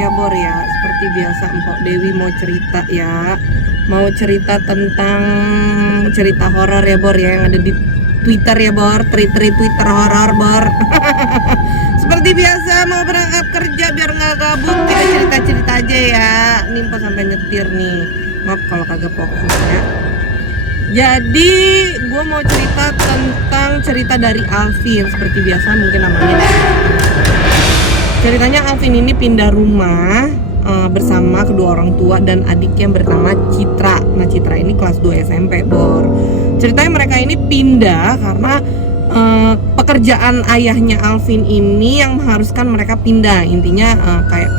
ya Bor ya. Seperti biasa Mpok Dewi mau cerita ya. Mau cerita tentang cerita horor ya Bor ya, yang ada di Twitter ya Bor. Twitter horor Bor. Seperti biasa mau berangkat kerja biar nggak gabut, kita cerita-cerita aja ya. Nih Mpok sampai nyetir nih. Maaf kalau kagak fokus ya. Jadi gue mau cerita tentang cerita dari Alvin. Seperti biasa mungkin namanya. Ceritanya Alvin ini pindah rumah bersama kedua orang tua dan adiknya yang bernama Citra. Nah Citra ini kelas 2 SMP Bor. Ceritanya mereka ini pindah karena pekerjaan ayahnya Alvin ini yang mengharuskan mereka pindah. Intinya kayak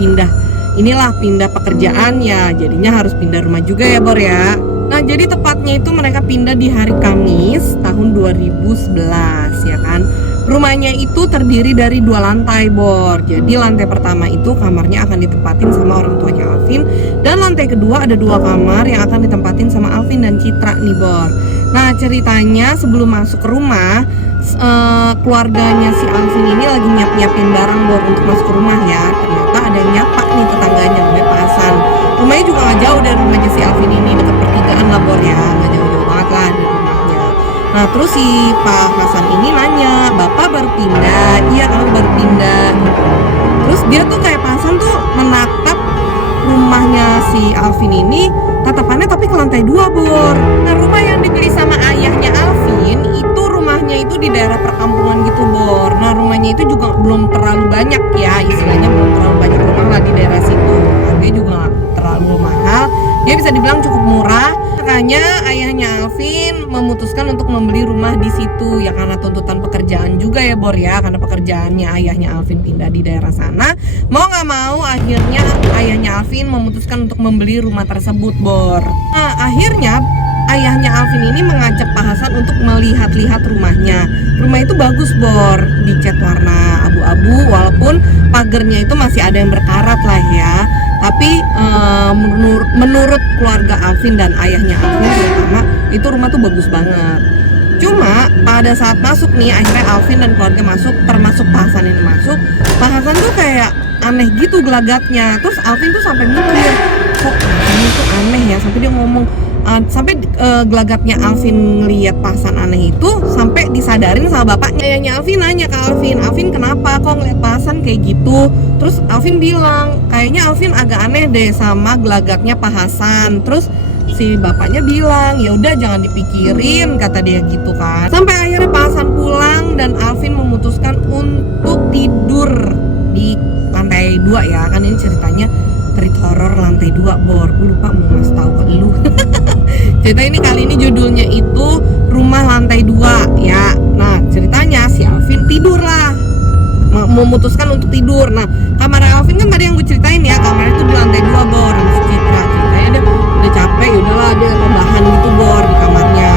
pindah pekerjaan ya, jadinya harus pindah rumah juga ya Bor ya. Nah jadi tepatnya itu mereka pindah di hari Kamis tahun 2011 ya kan. Rumahnya itu terdiri dari 2 lantai Bor. Jadi lantai pertama itu kamarnya akan ditempatin sama orang tuanya Alvin, dan lantai kedua ada 2 kamar yang akan ditempatin sama Alvin dan Citra nih Bor. Nah ceritanya sebelum masuk ke rumah, keluarganya si Alvin ini lagi nyiapin barang Bor untuk masuk ke rumah ya. Ternyata ada yang nyapa nih tetangganya, namanya Pak Hasan. Rumahnya juga gak jauh dari rumahnya si Alvin ini, dekat pertigaan lah Bor ya, gak jauh-jauh banget lah dari rumahnya. Nah terus si Pak Hasan ini nanya, "Bapak baru pindah?" "Iya kami baru pindah." Terus dia tuh kayak Pak Hasan tuh menatap rumahnya si Alvin ini, tatapannya tapi ke lantai 2 Bor. Nah rumah yang dibeli sama ayahnya Alvin itu rumahnya itu di daerah perkampungan gitu Bor. Nah rumahnya itu juga belum terlalu banyak ya, istilahnya belum terlalu banyak rumah lah di daerah situ. Harganya juga gak terlalu mahal, dia bisa dibilang cukup murah. Makanya ayahnya Alvin memutuskan untuk membeli rumah di situ ya, karena tuntutan pekerjaan juga ya Bor ya, karena pekerjaannya ayahnya Alvin pindah di daerah sana. Mau nggak mau akhirnya ayahnya Alvin memutuskan untuk membeli rumah tersebut Bor. Nah akhirnya ayahnya Alvin ini mengajak Pak Hasan untuk melihat-lihat rumahnya. Rumah itu bagus Bor, dicat warna abu-abu, walaupun pagernya itu masih ada yang berkarat lah ya. Tapi menurut keluarga Alvin dan ayahnya Alvin terutama, itu rumah tuh bagus banget. Cuma pada saat masuk nih, akhirnya Alvin dan keluarga masuk, termasuk Pak Hasan ini masuk. Pak Hasan tuh kayak aneh gitu gelagatnya. Terus Alvin tuh sampai mikir, kok ini tuh aneh ya, sampai dia ngomong, gelagatnya Alvin ngeliat Pak Hasan aneh itu sampai disadarin sama bapaknya. Ayahnya Alvin nanya ke Alvin, "Kenapa kok ngeliat Pak Hasan kayak gitu?" Terus Alvin bilang, "Kayaknya Alvin agak aneh deh sama gelagatnya Pak Hasan." Terus si bapaknya bilang, "Ya udah jangan dipikirin," kata dia gitu kan. Sampai akhirnya Pak Hasan pulang dan Alvin memutuskan untuk tidur di lantai 2 ya. Kan ini ceritanya cerita horor lantai 2 Bor. Gue lupa mau ngasih tahu ke lu. Cerita ini kali ini judulnya itu Rumah Lantai 2 ya. Nah ceritanya si Alvin tidur lah, memutuskan untuk tidur. Nah kamar Alvin kan tadi yang gue ceritain ya, kamar itu di lantai 2 Bor. Ceritanya dia udah capek, yaudahlah dia rebahan gitu Bor di kamarnya.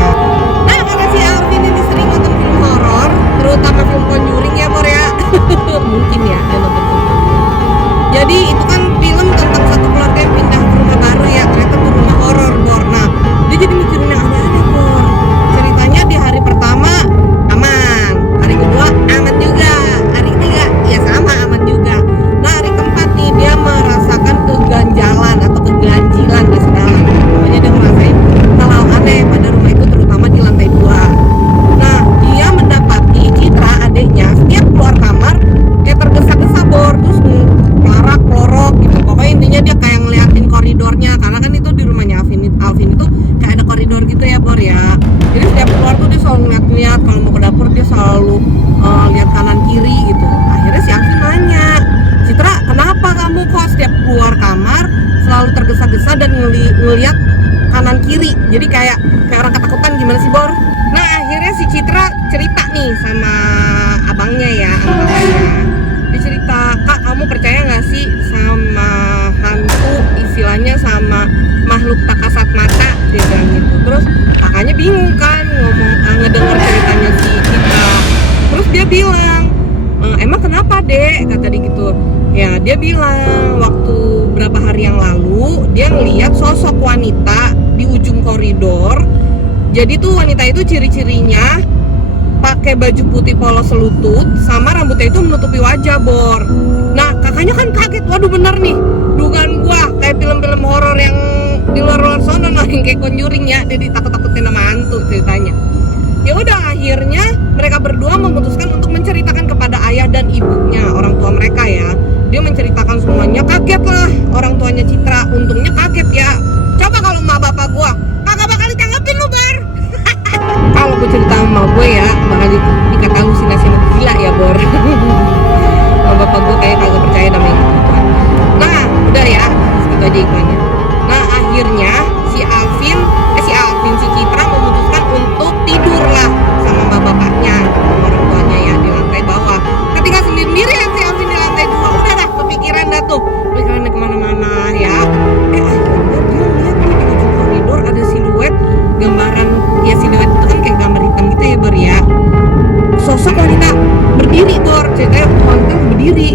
Nah karena si Alvin ini sering nonton film horor, terutama film Conjuring ya Bor ya. Mungkin ya dia nonton film Conjuring. Jadi itu kan film tentang satu keluarga yang pindah ke rumah baru ya, ternyata itu rumah horor Bor. Nah dia jadi mikirin yang aneh-aneh Bor. Ceritanya di hari pertama aman, hari kedua aman juga, hari ketiga ya sama aman juga. Nah hari keempat nih dia merasakan keganjalan atau keganjilan di segala. Pokoknya dia ngerasain hal aneh pada rumah itu, terutama di lantai 2. Nah dia mendapati Citra adiknya setiap keluar kamar kayak tergesa-gesa Bor, terus pelorok gitu. Pokoknya intinya dia kayak ngeliatin koridornya, karena kan itu di rumahnya Alvin itu kayak ada koridor gitu ya Bor ya. Jadi setiap keluar tuh dia selalu ngeliat-ngeliat, kalau mau ke dapur dia selalu lihat kanan kiri gitu. Akhirnya si Alvin nanya, "Citra, kenapa kamu kok setiap keluar kamar selalu tergesa-gesa dan ngeliat kanan kiri?" Jadi kayak orang ketakutan gimana sih Bor? Nah akhirnya si Citra cerita nih sama abangnya ya, abangnya. Dia cerita, "Kak, kamu percaya gak sih sama hantu, istilahnya sama makhluk tak kasat mata?" Dia bilang gitu. Terus kakaknya bingung kan ngedenger ceritanya si Citra. Terus dia bilang, "Emang kenapa Dek?" kata dia gitu. Ya dia bilang waktu berapa hari yang lalu dia ngeliat sosok wanita di ujung koridor. Jadi tuh wanita itu ciri-cirinya pakai baju putih polos selutut sama rambutnya itu menutupi wajah, Bor. Nah, kakaknya kan kaget, waduh bener nih, dugaan gua kayak film-film horor yang di luar sana, nah yang kayak Conjuring ya, dia ditakut-takutin sama hantu ceritanya. Ya udah, akhirnya mereka berdua memutuskan untuk menceritakan kepada ayah dan ibunya, orang tua mereka ya. Dia menceritakan semuanya, kaget lah orang tuanya Citra, untungnya kaget ya. Coba kalau emak bapak gua, kagak bakal ditanggapin lu, Bar. Kalau gue cerita sama gue ya, bakal dikata halusinasi sama gila ya, Bor. Sama bapak gue kayak kagak percaya namanya gitu. Nah, udah ya, segitu aja iklannya. Nah, akhirnya si Alvin, si Citra memutuskan untuk tidur lah sama bapaknya, sama orang tuanya ya, di lantai bawah. Ketika sendiri ya si Alvin di lantai 2, udah dah kepikiran dah tuh, pikirannya kemana-mana ya. Akhirnya dia lihat nih di ujung koridor ada siluet, gambaran ya, siluet itu kan kayak gambar hitam gitu ya, Bor ya. Sosok wanita berdiri, Bor. Ceritanya wanita berdiri.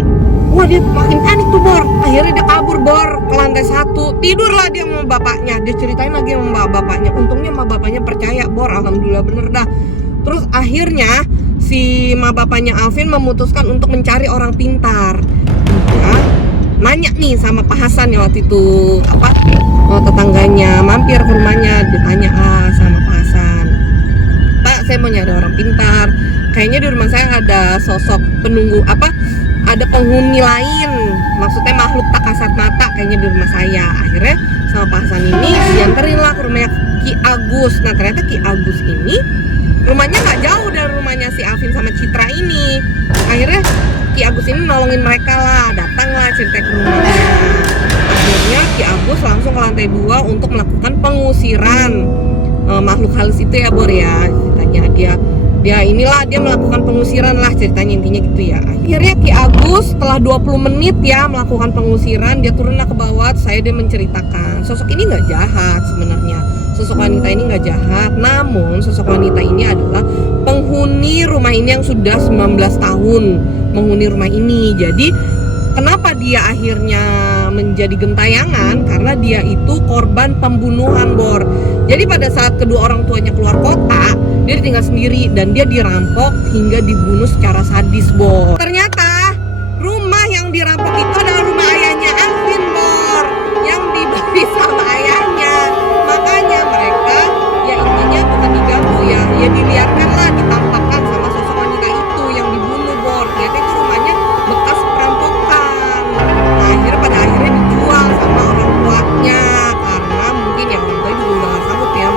Wah, dia makin panik tuh, Bor. Akhirnya dia kabur, Bor, ke lantai 1. Tidurlah dia sama bapaknya. Dia ceritain lagi sama bapaknya. Untungnya sama bapaknya percaya, Bor. Alhamdulillah bener dah. Terus akhirnya si bapaknya Alvin memutuskan untuk mencari orang pintar. Dia nanya nih sama Pak Hasan ya waktu itu, tetangganya mampir ke rumahnya, ditanya sama Pak Hasan, Pak, saya mau nyari orang pintar, kayaknya di rumah saya ada sosok penunggu ada penghuni lain, maksudnya makhluk tak kasat mata kayaknya di rumah saya. Akhirnya sama Pak Hasan ini dianterin lah ke rumahnya Ki Agus. Nah, ternyata Ki Agus ini rumahnya nggak jauh dari rumahnya si Alvin sama Citra ini. Akhirnya Ki Agus ini nolongin mereka lah, datanglah cerita ke rumahnya. Akhirnya Ki Agus langsung ke lantai 2 untuk melakukan pengusiran makhluk halus itu ya, Bor ya. Ceritanya dia melakukan pengusiran lah, ceritanya intinya gitu ya. Akhirnya Ki Agus setelah 20 menit ya melakukan pengusiran, dia turunlah ke bawah. Dia menceritakan sosok ini nggak jahat sebenarnya. Sosok wanita ini nggak jahat, namun sosok wanita ini adalah penghuni rumah ini yang sudah 19 tahun menghuni rumah ini. Jadi kenapa dia akhirnya menjadi gentayangan? Karena dia itu korban pembunuhan, Bor. Jadi pada saat kedua orang tuanya keluar kota, dia ditinggal sendiri dan dia dirampok hingga dibunuh secara sadis, Bor. Ternyata rumah yang dirampok itu adalah rumah ayahnya Alvin, Bor, yang dibeli sama ayahnya. Makanya mereka ya intinya bukan diganggu ya dilihatkan lah, ditampakkan sama sosok wanita itu yang dibunuh, Bor. Ternyata itu rumahnya bekas perampokan. Nah, pada akhirnya dijual sama orang tuanya, karena mungkin ya orang tua juga udah gak sanggup ya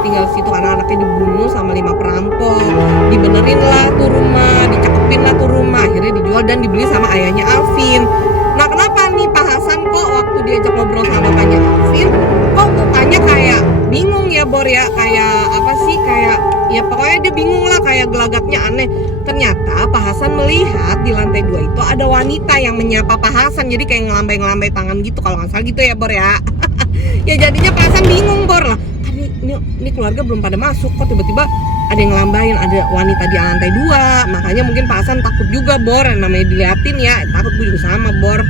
tinggal situ karena anaknya dibunuh sama 5 perampok. Dibenerin lah tuh rumah, dicakepin lah tuh rumah, akhirnya dijual dan dibeli sama ayahnya Alvin. Nah, kenapa nih Pak Hasan kok waktu diajak ngobrol sama bapaknya Alvin kok mukanya kayak bingung ya, Bor ya, kayak apa sih, kayak ya pokoknya dia bingung lah, kayak gelagatnya aneh. Ternyata Pak Hasan melihat di lantai 2 itu ada wanita yang menyapa Pak Hasan, jadi kayak ngelambai-ngelambai tangan gitu kalau nggak salah gitu ya, Bor ya. Ya jadinya Pak Hasan bingung, Bor lah, ini keluarga belum pada masuk kok tiba-tiba ada yang ngelambain, ada wanita di lantai 2. Makanya mungkin Pak Hasan takut juga, Bor, namanya diliatin ya, takut. Gue juga sama, Bor.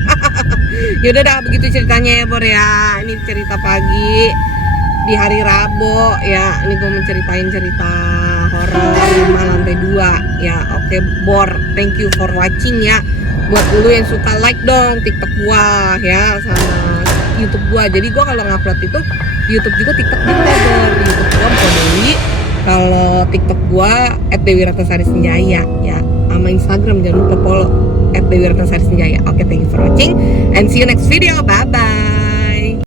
Yaudah dah, begitu ceritanya ya, Bor ya. Ini cerita pagi di hari Rabu ya. Ini gue menceritain cerita horor rumah lantai 2 ya. Oke, Bor, thank you for watching ya. Buat dulu yang suka, like dong TikTok gua ya sama YouTube gua. Jadi gua kalau ngupload itu di YouTube juga, TikTok juga, Bor. Di YouTube gua Dewi, kalau TikTok gua @dewiratnasarissenjaya ya. Sama Instagram jangan lupa follow @dewiratnasarissenjaya. Oke, thank you for watching and see you next video. Bye bye.